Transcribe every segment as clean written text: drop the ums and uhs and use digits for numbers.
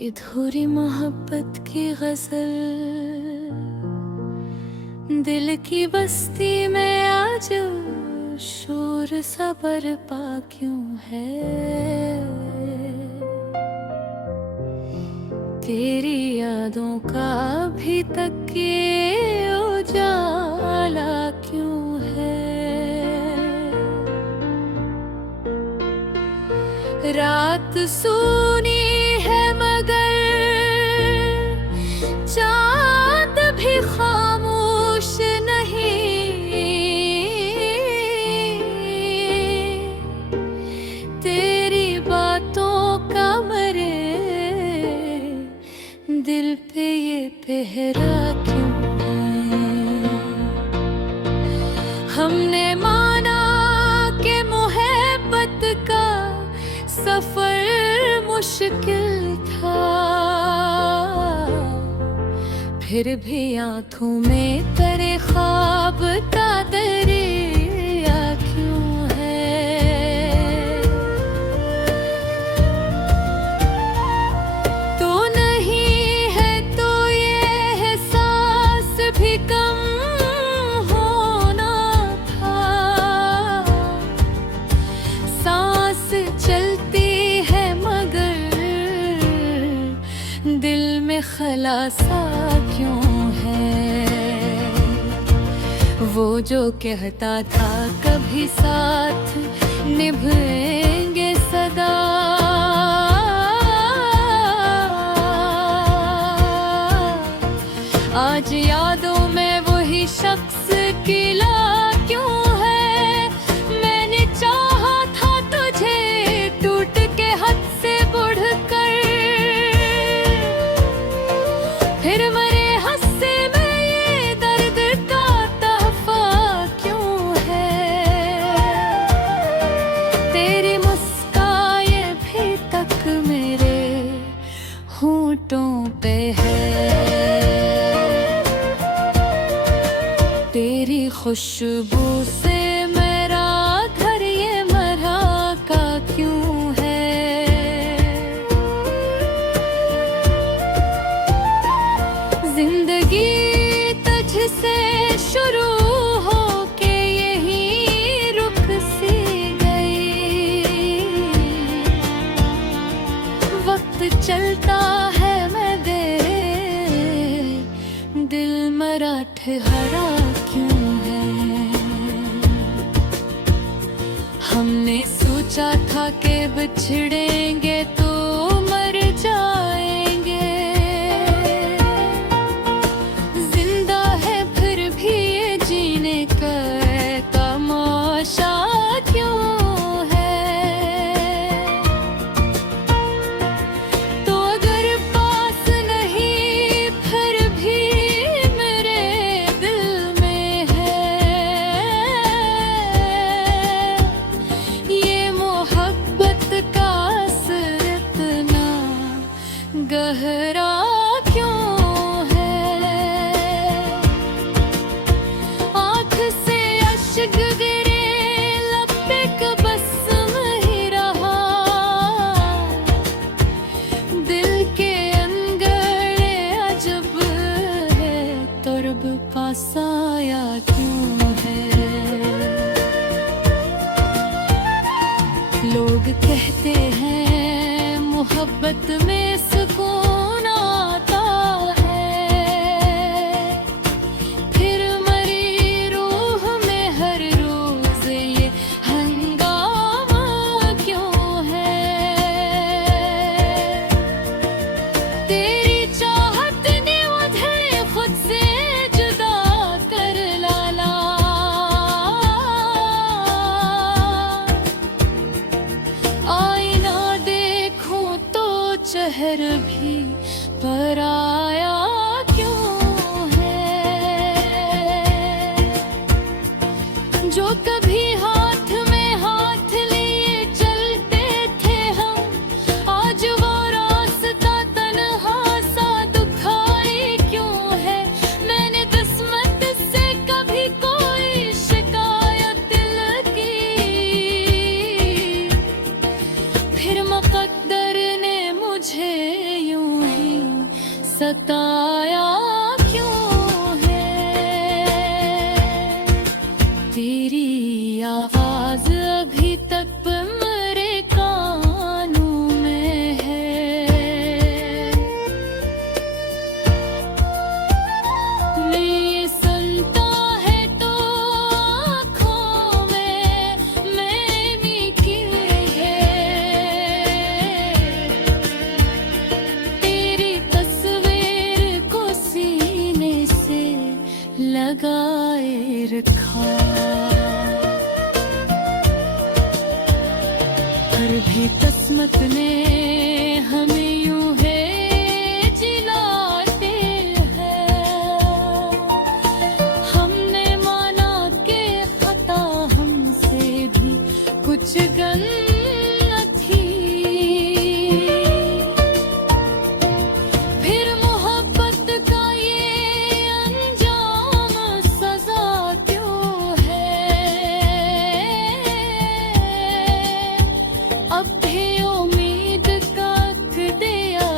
अधूरी मोहब्बत की गजल दिल की बस्ती में आज शोर सा बरपा क्यों है। तेरी यादों का अभी तक ये उजाला क्यों है। रात सूनी है मगर चांद भी खामोश नहीं। तेरी बातों का मरे दिल पे ये पहरा क्यों है। हमने माना कि मोहब्बत का सफर मुश्किल था, फिर भी आंखों में तेरे ख्वाब का दरिया क्यों है। तो नहीं है तो ये एहसास भी कम होना था। सांस चलती है मगर दिल में खलासा क्यों है। वो जो कहता था कभी साथ निभाएंगे सदा, आज यादों में वही शख्स किला क्यों है। मैंने चाहा था तुझे टूट के हद से बढ़कर, फिर मरे हंसे में ये दर्द का तहफा क्यों है। तेरी मुस्कान भी तक मेरे होंठों पे है। तेरी खुशबू से मेरा घर ये मरा का क्यों है। जिंदगी तुझसे शुरू हो के यही रुक सी गई। वक्त चलता है मैं दे दिल मरा ठहरा क्यों है। हमने सोचा था कि बिछड़ेंगे तो मर जाएंगे। जिंदा है फिर भी ये जीने का तमाशा क्यों है। तो अगर पास नहीं फिर भी मेरे दिल में है। ये मोहब्बत का असर इतना गहरा क्यों है। आँख से अश्क गिरे लब पे बस नहीं रहा। दिल के अंगड़े अजब है तुरब पास आया क्यों है। लोग कहते हैं मोहब्बत में सुकून आता है। फिर मरी रूह में हर रोज ये हंगामा क्यों है। तेरी चाहत ने मुझे खुद से जुदा कर डाला। आईना देखूं तो चेहर भी पराया क्यों है। जो कभी हाथ में हाथ लिए चलते थे हम, आज वो रास्ता तन्हा सा दुखाई क्यों है। मैंने किस्मत से कभी कोई शिकायत दिल की, फिर मुकद्दर ने मुझे यूं लगाए रखा। पर भी किस्मत ने हमें यूं है जिलाते हैं। हमने माना के खता हमसे भी कुछ गन थी। फिर मोहब्बत का ये अंजाम सजा क्यों है। अब भी उम्मीद का दिया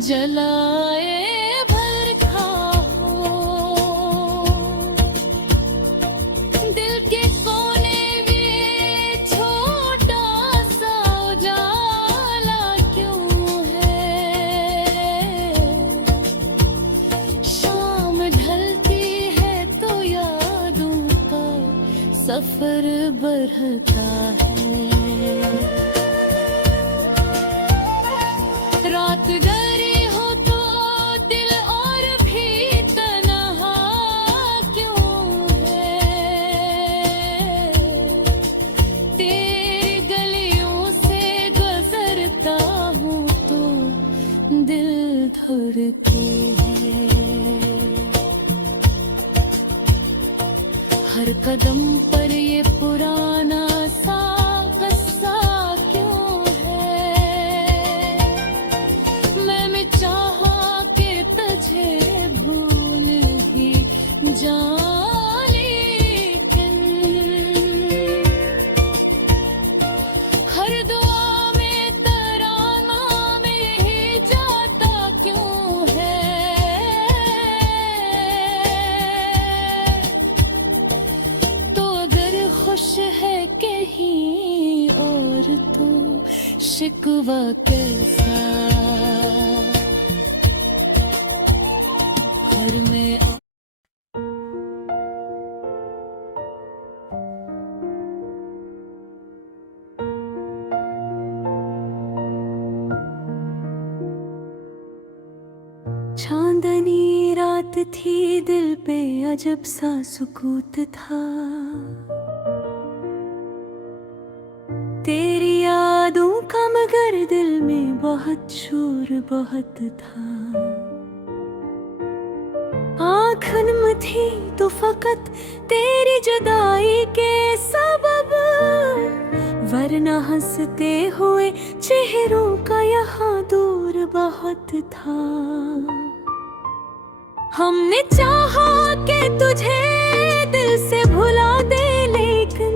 जलाए भर खा हो। दिल के कोने में छोटा सा उजाला क्यों है। शाम ढलती है तो यादों का सफर बढ़ता है। रात गहरी हो तो दिल और भी तन्हा क्यों है। तेरी गलियों से गुजरता हूँ तो दिल धड़के है। हर कदम पर ये पुराना सा किस्सा क्यों है। मैं चाहा कि तुझे भूल ही जाऊं, लेकिन हर दुआ में तराना में ही जाता क्यों है। तो अगर खुश है कहीं और तो शिकवा कैसा। घर में चांदनी रात थी, दिल पे अजब सा सुकूत था। तेरी यादों का मगर दिल में बहुत शोर बहुत था। आँख नम थी तो फकत तेरी जुदाई के सबब, वरना हंसते हुए चेहरों का यहाँ दूर बहुत था। हमने चाहा कि तुझे दिल से भुला दे, लेकिन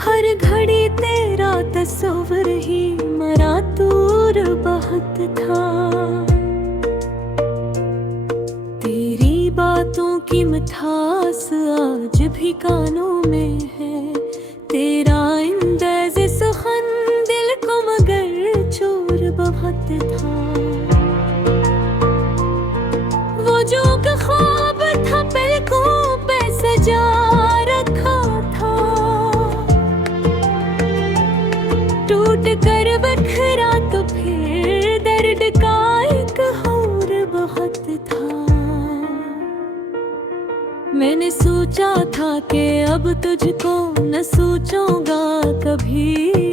हर घड़ी तेरा तस्वीर ही मरा दूर बहुत था। तेरी बातों की मिठास आज भी कानों में है। तेरा अंदाज़ सुखन दिल को मगर चोर बहुत था। वो जो ख्वाब था पलकों पे सजा रखा था, टूट कर बखरा तो फिर दर्द का एक और बहुत था। मैंने सोचा था कि अब तुझको न सोचूंगा कभी,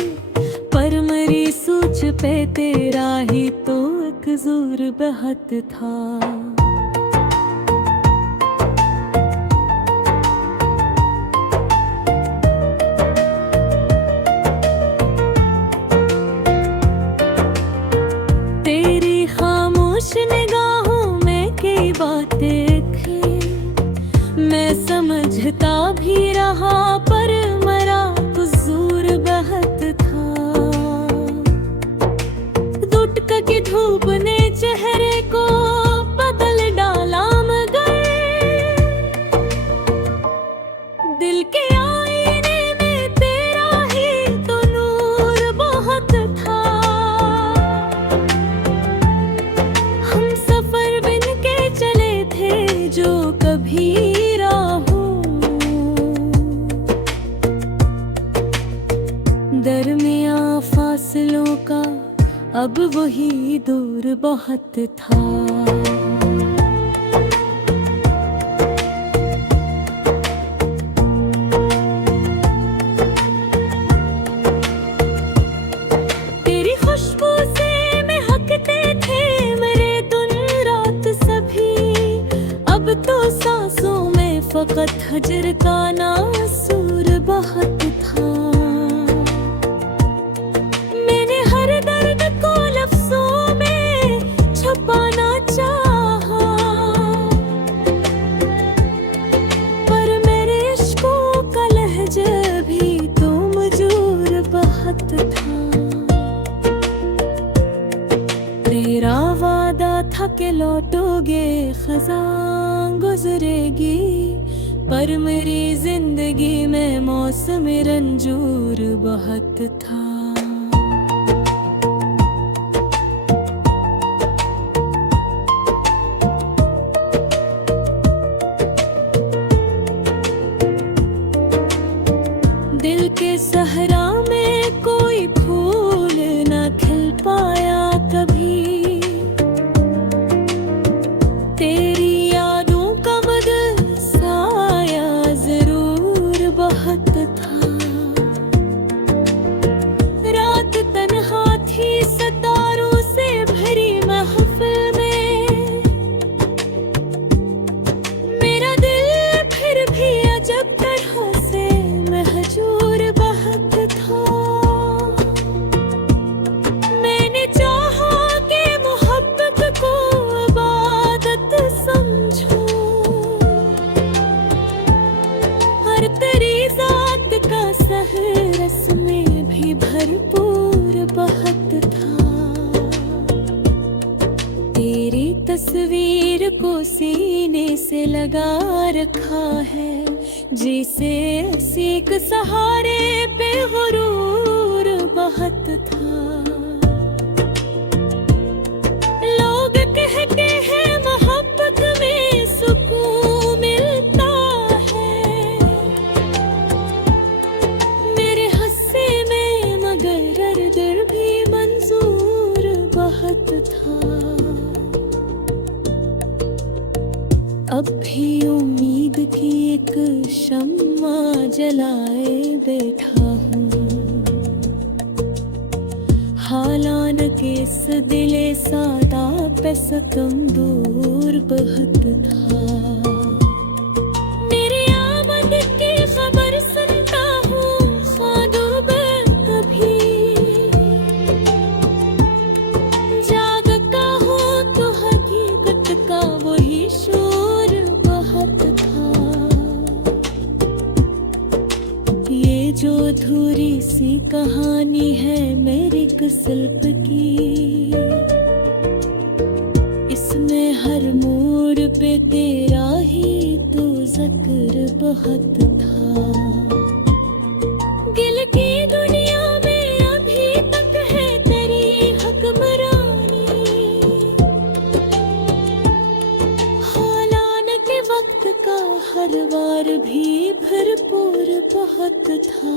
पर मेरी सोच पे तेरा ही तो एक जोर बहुत था। समझता भी रहा पर मरा हुजूर बहुत था। दुटका की धूप ने चेहरे को बदल डाला, मगर दिल के आईने में तेरा ही तो नूर बहुत था। हम सफर बिन के चले थे जो कभी दरमियां फासलों का अब वही दूर बहुत था। सांसों में फकत हजर का नासूर बहुत था। मैंने हर दर्द को लफ्जों में छुपाना चाहा, पर मेरे इश्कों का लहजा भी तो मजूर बहुत था। तेरा वादा था कि लौटोगे, खज़ां गुजरेगी, पर मेरी जिंदगी में मौसम रंजूर बहुत था। दिल के सहरा में कोई फूल न खिल पाया कभी, तेरी यादों का मगर साया जरूर बहुत था। रात तन्हा थी सितारों से भरी महफिल में, मेरा दिल फिर भी अजब तरह से महजूर बहुत था। मैंने चाहा कि मोहब्बत को इबादत समझूं, हर तेरी जात का सहर रस में भी भरपूर बहुत था। तेरी तस्वीर को सीने से लगा रखा है, जिसे सीख सहारे पे गुरूर बहुत था। लोग कहते हैं मोहब्बत में सुकून मिलता है, मेरे हस्से में मगर दर्द भी मंजूर बहुत था। अब भी उम्मीद की एक शम्मा जलाए बैठा हूँ, हालान के इस दिले सादा पे सकम दूर बहुत था। मेरी आमद की खबर सुनता हूँ ख्वाबों में कभी, जागता हो तो हकीकत का वही शोर बहुत था। ये जो अधूरी सी कहानी है मेरी किस्मत की, इसमें हर मोड़ पे तेरा ही तो जिक्र बहुत था। दिल की दुनिया में अभी तक है तेरी हुक्मरानी, हालान के वक्त का हर बार भी भरपूर बहुत था।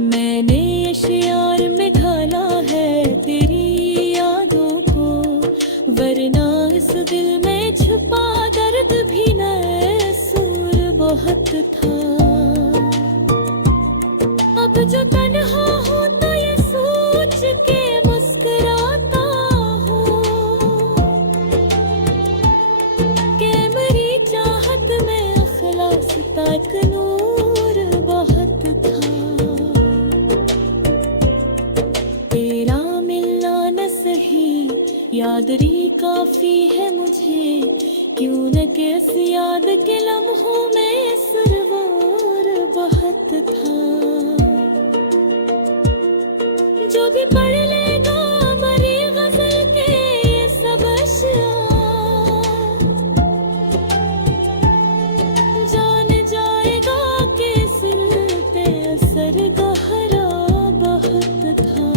मैंने इश्यार में ढाला है तेरी यादों को, वरना इस दिल में छुपा दर्द भी नसूर बहुत था। अब जो तन्हा हो तो ये सोच के मुस्कुराता हूँ कि मेरी चाहत में अखलास तक नूर बहुत था। तेरा मिलना न सही यादरी काफी है मुझे, क्यों न कि इस याद के लम्हों में सुरवार बहुत था। जो भी पढ़ लेगा मरी गजल के ये सब अशआर, जान जाएगा कि दिल पे असर गहरा बहुत था।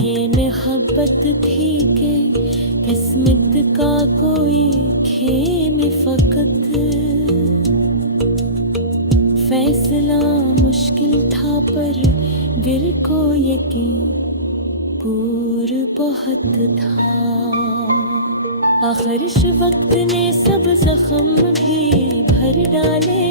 ये मोहब्बत थी कि किस्मत का कोई खेम फकत, फैसला मुश्किल था पर दिल को यकीन पूर बहुत था। आखिर इस वक्त ने सब जख्म भी भर डाले,